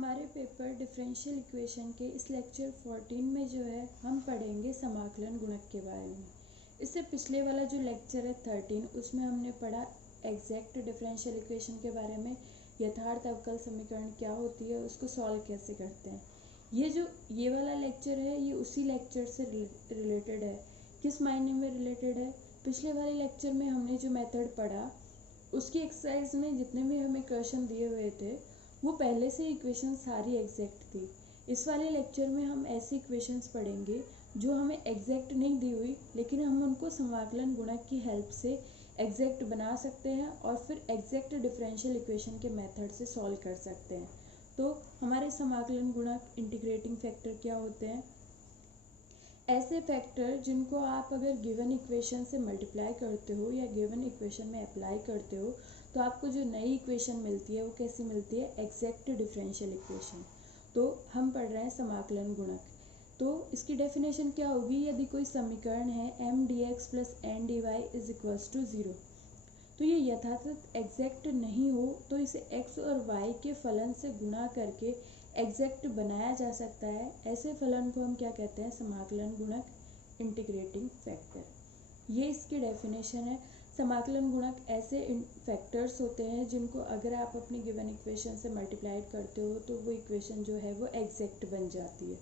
हमारे paper differential equation के इस लेक्चर 14 में जो है हम पढ़ेंगे समाकलन गुणक के बारे में। इससे पिछले वाला जो लेक्चर है 13 उसमें हमने पढ़ा एग्जैक्ट डिफरेंशियल इक्वेशन के बारे में, यथार्थ अवकल समीकरण क्या होती है, उसको सॉल्व कैसे करते हैं। ये वाला लेक्चर है ये उसी लेक्चर से रिलेटेड है। किस मायने में रिलेटेड है? पिछले वाले लेक्चर में हमने जो मेथड पढ़ा उसकी एक्सरसाइज में जितने भी हमें क्वेश्चन दिए हुए थे वो पहले से इक्वेशन सारी एग्जैक्ट थी। इस वाले लेक्चर में हम ऐसी इक्वेशंस पढ़ेंगे जो हमें एग्जैक्ट नहीं दी हुई, लेकिन हम उनको समाकलन गुणक की हेल्प से एग्जैक्ट बना सकते हैं और फिर एग्जैक्ट डिफरेंशियल इक्वेशन के मेथड से सॉल्व कर सकते हैं। तो हमारे समाकलन गुणक इंटीग्रेटिंग फैक्टर क्या होते हैं? ऐसे फैक्टर जिनको आप अगर गिवन इक्वेशन से मल्टीप्लाई करते हो या गिवन इक्वेशन में अप्लाई करते हो तो आपको जो नई इक्वेशन मिलती है वो कैसी मिलती है? Exact differential equation. तो हम पढ़ रहे हैं समाकलन गुणक। तो इसकी डेफिनेशन क्या होगी? यदि कोई समीकरण है m dx plus n dy is equals to 0, तो ये यथातथ एग्जैक्ट नहीं हो तो इसे x और y के फलन से गुणा करके एग्जैक्ट बनाया जा सकता है। ऐसे फलन को हम क्या कहते हैं? समाकलन गुणक, इंटीग्रेटिंग फैक्टर। ये इसकी डेफिनेशन है। समाकलन गुणक ऐसे फैक्टर्स होते हैं जिनको अगर आप अपनी गिवन इक्वेशन से मल्टीप्लाई करते हो तो वो इक्वेशन जो है वो एग्जैक्ट बन जाती है।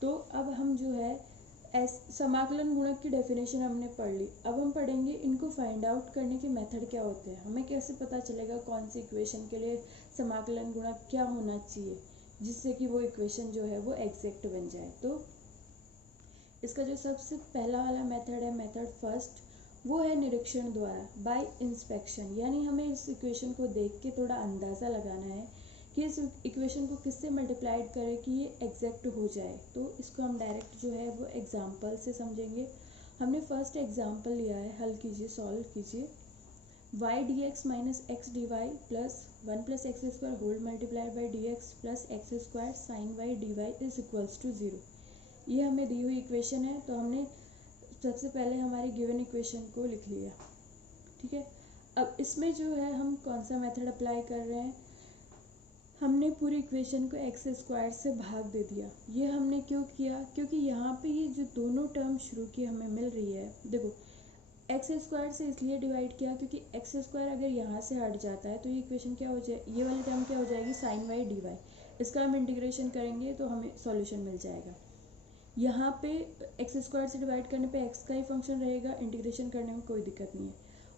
तो अब हम जो है समाकलन गुणक की डेफिनेशन हमने पढ़ ली। अब हम पढ़ेंगे इनको फाइंड आउट करने के मेथड क्या होते हैं। हमें कैसे पता चलेगा कौन सी इक्वेशन के लिए समाकलन गुणक क्या होना चाहिए जिससे कि वो इक्वेशन जो है वो एग्जैक्ट बन जाए। तो इसका जो सबसे पहला वाला मेथड है, मेथड फर्स्ट, वो है निरीक्षण द्वारा, बाय इंस्पेक्शन। यानी हमें इस इक्वेशन को देख के थोड़ा अंदाज़ा लगाना है कि इस इक्वेशन को किससे मल्टीप्लाइड करें कि ये एग्जैक्ट हो जाए। तो इसको हम डायरेक्ट जो है वो एग्जाम्पल से समझेंगे। हमने फर्स्ट एग्जाम्पल लिया है, हल कीजिए, सॉल्व कीजिए। y dx minus x d y plus 1 plus x square whole multiplied by d x plus x square sine y d y is equals to 0। ये हमें दी हुई इक्वेशन है। तो हमने सबसे पहले हमारी गिवन इक्वेशन को लिख लिया, ठीक है। अब इसमें जो है हम कौन सा मेथड अप्लाई कर रहे हैं? हमने पूरी इक्वेशन को एक्स स्क्वायर से भाग दे दिया। ये हमने क्यों किया? क्योंकि यहाँ पे ये जो दोनों टर्म शुरू की हमें मिल रही है, देखो एक्स स्क्वायर से इसलिए डिवाइड किया क्योंकि एक्स स्क्वायर अगर यहाँ से हट जाता है तो ये इक्वेशन क्या हो जाए, ये वाली टर्म क्या हो जाएगी? Sine y d y. इसका हम इंटीग्रेशन करेंगे तो हमें सॉल्यूशन मिल जाएगा। यहाँ पे एक्स स्क्वायर से डिवाइड करने पे एक्स का ही फंक्शन रहेगा, इंटीग्रेशन करने में कोई दिक्कत नहीं है।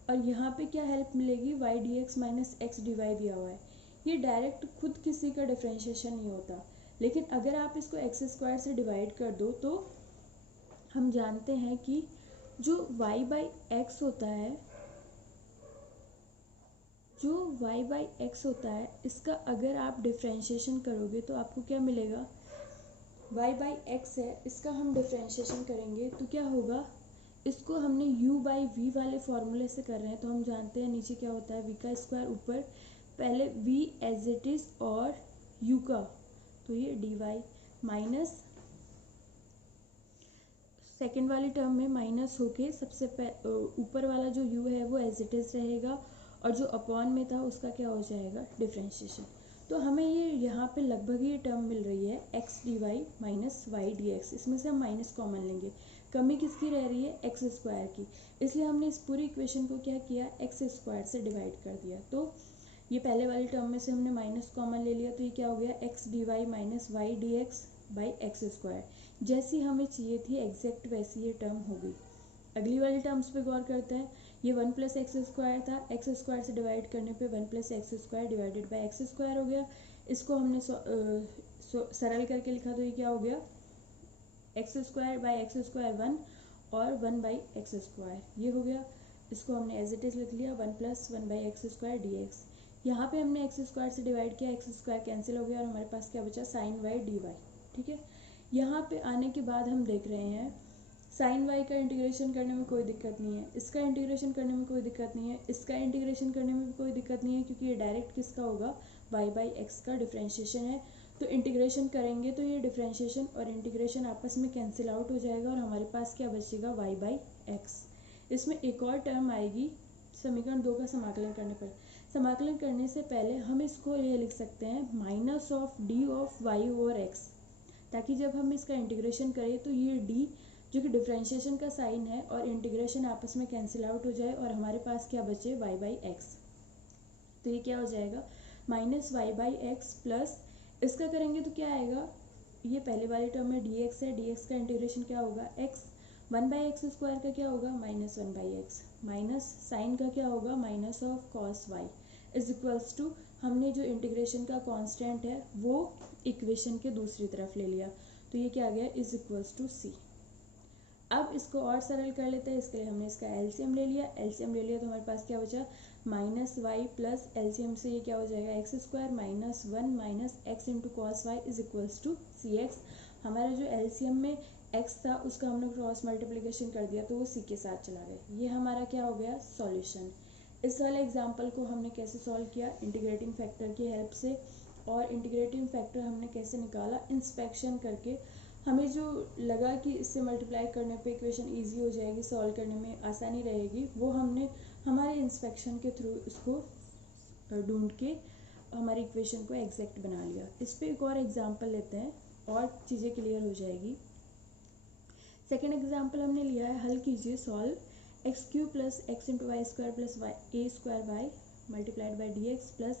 और यहाँ पे क्या हेल्प मिलेगी? Y d x minus x d y दिया हुआ है। ये डायरेक्ट खुद किसी का डिफ्रेंशिएशन नहीं होता, लेकिन अगर आप इसको एक्स स्क्वायर से डिवाइड कर दो तो हम जानते हैं कि जो y बाई एक्स होता है, जो y बाई एक्स होता है, इसका अगर आप डिफ्रेंशिएशन करोगे तो आपको क्या मिलेगा? y बाई एक्स है, इसका हम डिफ्रेंशिएशन करेंगे तो क्या होगा? इसको हमने u बाई वी वाले फॉर्मूले से कर रहे हैं तो हम जानते हैं नीचे क्या होता है? v का स्क्वायर, ऊपर पहले v एज इट इज़ और u का, तो ये dy माइनस सेकेंड वाली टर्म में माइनस होके सबसे ऊपर वाला जो u है वो एज इट इज़ रहेगा और जो अपॉन में था उसका क्या हो जाएगा? डिफ्रेंशिएशन। तो हमें ये यहाँ पे लगभग ये टर्म मिल रही है x d y minus y d x. इसमें से हम माइनस कॉमन लेंगे, कमी किसकी रह रही है? एक्स स्क्वायर की। इसलिए हमने इस पूरी इक्वेशन को क्या किया? एक्स स्क्वायर से डिवाइड कर दिया। तो ये पहले वाली टर्म में से हमने माइनस कॉमन ले लिया तो ये क्या हो गया? X d y minus y d x by x square. जैसी हमें चाहिए थी एग्जैक्ट वैसी ये टर्म हो गई। अगली वाली टर्म्स पे गौर करते हैं। ये 1 प्लस एक्स स्क्वायर था, एक्स स्क्वायर से डिवाइड करने पे 1 plus x square divided by x square हो गया। इसको हमने सरल करके लिखा तो ये क्या हो गया? X square by x square 1 और 1 बाई एक्स स्क्वायर, ये हो गया। इसको हमने एज इट इज़ लिख लिया 1 plus 1 by x square D x. यहाँ पर हमने एक्स स्क्वायर से डिवाइड किया, एक्स स्क्वायर कैंसिल हो गया और हमारे पास क्या बचा? साइन वाई डी वाई, ठीक है। यहाँ पे आने के बाद हम देख रहे हैं साइन वाई का इंटीग्रेशन करने में कोई दिक्कत नहीं है, इसका इंटीग्रेशन करने में कोई दिक्कत नहीं है, इसका इंटीग्रेशन करने में भी कोई दिक्कत नहीं है क्योंकि ये डायरेक्ट किसका होगा? वाई बाई एक्स का डिफ्रेंशिएशन है। तो इंटीग्रेशन करेंगे तो ये डिफ्रेंशिएशन और इंटीग्रेशन आपस में कैंसिल आउट हो जाएगा और हमारे पास क्या बचेगा? Y by x. इसमें एक और टर्म आएगी समीकरण 2 का समाकलन करने पर। समाकलन करने से पहले हम इसको ये लिख सकते हैं minus of d of y over x, ताकि जब हम इसका इंटीग्रेशन करें तो ये डी जो कि डिफरेंशिएशन का साइन है और इंटीग्रेशन आपस में कैंसिल आउट हो जाए और हमारे पास क्या बचे वाई बाई एक्स। तो ये क्या हो जाएगा minus y by x plus इसका करेंगे तो क्या आएगा, ये पहले वाली टर्म में डी एक्स है, डी एक्स का इंटीग्रेशन क्या होगा x, one by x square का क्या होगा minus one by x, minus sine का क्या होगा minus of cos y is equals to हमने जो इंटीग्रेशन का कांस्टेंट है वो इक्वेशन के दूसरी तरफ ले लिया, तो ये क्या आ गया इज इक्वल्स टू सी। अब इसको और सरल कर लेते हैं, इसके लिए हमने इसका एलसीएम ले लिया, एलसीएम ले लिया तो हमारे पास क्या बचा माइनस वाई प्लस एलसीएम से ये क्या हो जाएगा x square minus one minus x into cos y is equals to c x. हमारा जो एलसीएम में एक्स था उसका हमने क्रॉस मल्टीप्लिकेशन कर दिया तो वो सी के साथ चला गया। ये हमारा क्या हो गया सॉल्यूशन। इस वाले एग्जाम्पल को हमने कैसे सॉल्व किया इंटीग्रेटिंग फैक्टर की हेल्प से, और इंटीग्रेटिंग फैक्टर हमने कैसे निकाला इंस्पेक्शन करके। हमें जो लगा कि इससे मल्टीप्लाई करने पे इक्वेशन इजी हो जाएगी, सॉल्व करने में आसानी रहेगी, वो हमने हमारे इंस्पेक्शन के थ्रू इसको ढूंढ के हमारी इक्वेशन को एग्जैक्ट बना लिया। इस पे एक और एग्जांपल लेते हैं और चीज़ें क्लियर हो जाएगी। सेकेंड एग्जांपल हमने लिया है, हल कीजिए solve x cube plus x into y square plus y a square y multiplied by d x plus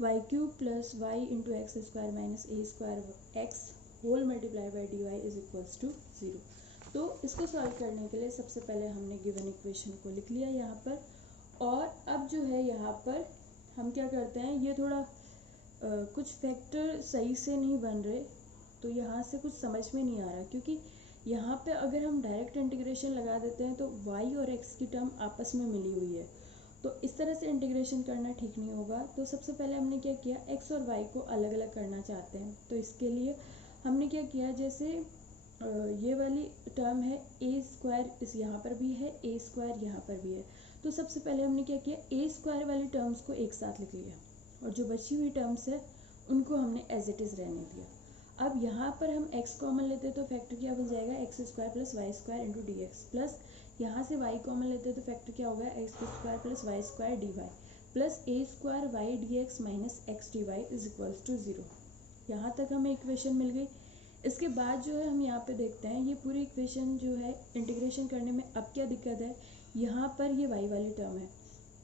y cube plus y into x square minus a square x whole multiply by d y is equals to 0। तो इसको solve करने के लिए सबसे पहले हमने given equation को लिख लिया यहाँ पर, और अब जो है यहाँ पर हम क्या करते हैं, ये थोड़ा कुछ फैक्टर सही से नहीं बन रहे तो यहाँ से कुछ समझ में नहीं आ रहा, क्योंकि यहाँ पे अगर हम डायरेक्ट इंटीग्रेशन लगा देते हैं तो y और x की टर्म आपस में मिली हुई है, तो इस तरह से इंटीग्रेशन करना ठीक नहीं होगा। तो सबसे पहले हमने क्या किया, x और y को अलग अलग करना चाहते हैं, तो इसके लिए हमने क्या किया, जैसे ये वाली टर्म है ए स्क्वायर इस यहाँ पर भी है, ए स्क्वायर यहाँ पर भी है, तो सबसे पहले हमने क्या किया ए स्क्वायर वाली टर्म्स को एक साथ लिख लिया और जो बची हुई टर्म्स है उनको हमने एज इट इज़ रहने दिया। अब यहाँ पर हम x कॉमन लेते हैं तो फैक्टर क्या बन जाएगा x square plus y square into d x, plus यहाँ से y कॉमन लेते हैं तो फैक्टर क्या होगा x square plus y square d y plus a square y d x minus x d y is equals to 0। यहाँ तक हमें इक्वेशन मिल गई। इसके बाद जो है हम यहाँ पे देखते हैं ये पूरी इक्वेशन जो है इंटीग्रेशन करने में अब क्या दिक्कत है, यहाँ पर ये y वाली टर्म है,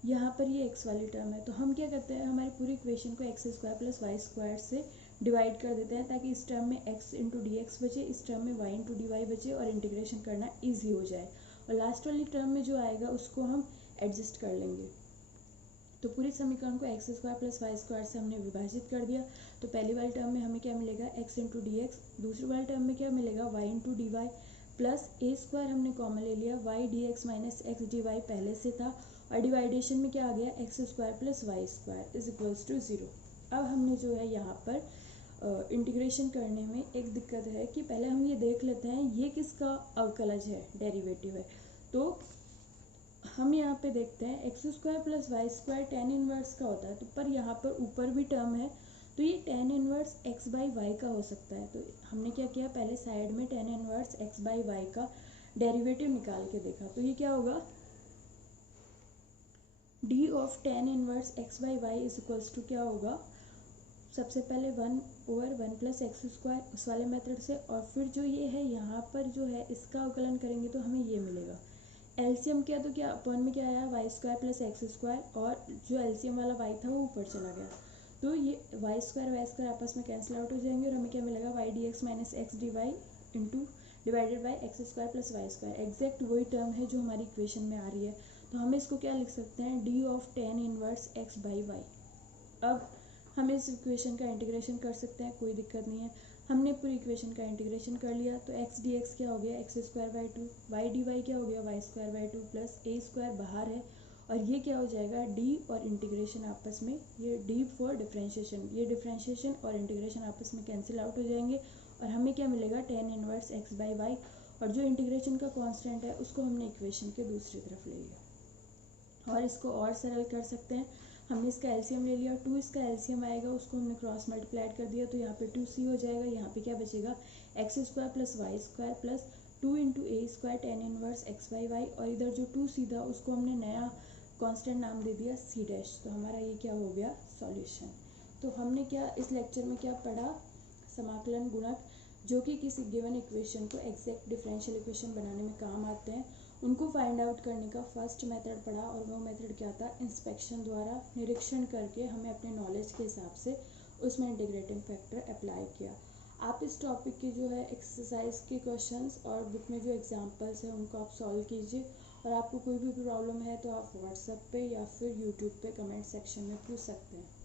यहाँ पर ये x वाली टर्म है, तो हम क्या करते हैं हमारी पूरी इक्वेशन को x square plus y square से डिवाइड कर देते हैं ताकि इस टर्म में x इंटू डी एक्स बचे, इस टर्म में y इंटू डी वाई बचे और इंटीग्रेशन करना ईजी हो जाए, और लास्ट वाली टर्म में जो आएगा उसको हम एडजस्ट कर लेंगे। तो पूरे समीकरण को x square plus y square से हमने विभाजित कर दिया, तो पहली वाली टर्म में हमें क्या मिलेगा x इंटू डी एक्स, दूसरी वाली टर्म में क्या मिलेगा y into d y plus a square हमने कॉमन ले लिया, y d x minus x d y पहले से था, और डिवाइडेशन में क्या आ गया x square plus y square is equals to 0। अब हमने जो है यहाँ पर इंटीग्रेशन करने में एक दिक्कत है कि पहले हम ये देख लेते हैं ये किसका अवकलज है, डेरिवेटिव है। तो हम यहाँ पे देखते हैं x square plus y square tan inverse का होता है, तो पर यहाँ पर ऊपर भी टर्म है तो ये tan inverse x by y का हो सकता है। तो हमने क्या किया, पहले साइड में tan inverse x by y का डेरिवेटिव निकाल के देखा, तो ये क्या होगा d of tan inverse x by y is equals to क्या होगा, सबसे पहले 1/1 प्लस एक्स स्क्वायर उस वाले मेथड से, और फिर जो ये है यहाँ पर जो है इसका अवकलन करेंगे तो हमें ये मिलेगा। एलसीएम किया तो क्या अपन में क्या आया y square plus x square, और जो एलसीएम वाला वाई था वो ऊपर चला गया, तो ये वाई स्क्वायर आपस में कैंसिल आउट हो जाएंगे और हमें क्या मिलेगा y d x minus x d y into divided by x square plus y square. Exact वही टर्म है जो हमारी इक्वेशन में आ रही है, तो हम इसको क्या लिख सकते हैं d of tan inverse x by y. अब हम इस इक्वेशन का इंटीग्रेशन कर सकते हैं, कोई दिक्कत नहीं है। हमने पूरी इक्वेशन का इंटीग्रेशन कर लिया, तो एक्स डी एक्स क्या हो गया x square by two, y d y क्या हो गया y square by two plus a square बाहर है, और ये क्या हो जाएगा डी और इंटीग्रेशन आपस में, ये डी फॉर डिफरेंशिएशन, ये डिफरेंशिएशन और इंटीग्रेशन आपस में कैंसिल आउट हो जाएंगे और हमें क्या मिलेगा tan inverse x by y, और जो इंटीग्रेशन का कांस्टेंट है उसको हमने इक्वेशन के दूसरी तरफ ले लिया। और इसको और सरल कर सकते हैं, हमने इसका एलसीएम ले लिया, 2 इसका एलसीएम आएगा उसको हमने क्रॉस मल्टीप्लाइड कर दिया, तो यहाँ पे 2c हो जाएगा, यहाँ पे क्या बचेगा x square plus y square plus 2 into a square tan inverse x by y, और इधर जो 2c था उसको हमने नया कांस्टेंट नाम दे दिया सी डैश, तो हमारा ये क्या हो गया, सॉल्यूशन। तो हमने क्या इस लेक्चर में क्या पढ़ा, समाकलन गुणक जो कि किसी गिवन इक्वेशन को एग्जैक्ट डिफरेंशियल इक्वेशन बनाने में काम आते हैं, उनको फाइंड आउट करने का फर्स्ट मेथड पढ़ा, और वो मेथड क्या था, इंस्पेक्शन द्वारा निरीक्षण करके हमें अपने नॉलेज के हिसाब से उसमें इंटीग्रेटिंग फैक्टर अप्लाई किया। आप इस टॉपिक की जो है एक्सरसाइज के क्वेश्चंस और बुक में जो एग्जांपल्स हैं उनको आप सॉल्व कीजिए, और आपको कोई भी प्रॉब्लम है तो आप व्हाट्सएप पे या फिर यूट्यूब पे कमेंट सेक्शन में पूछ सकते हैं।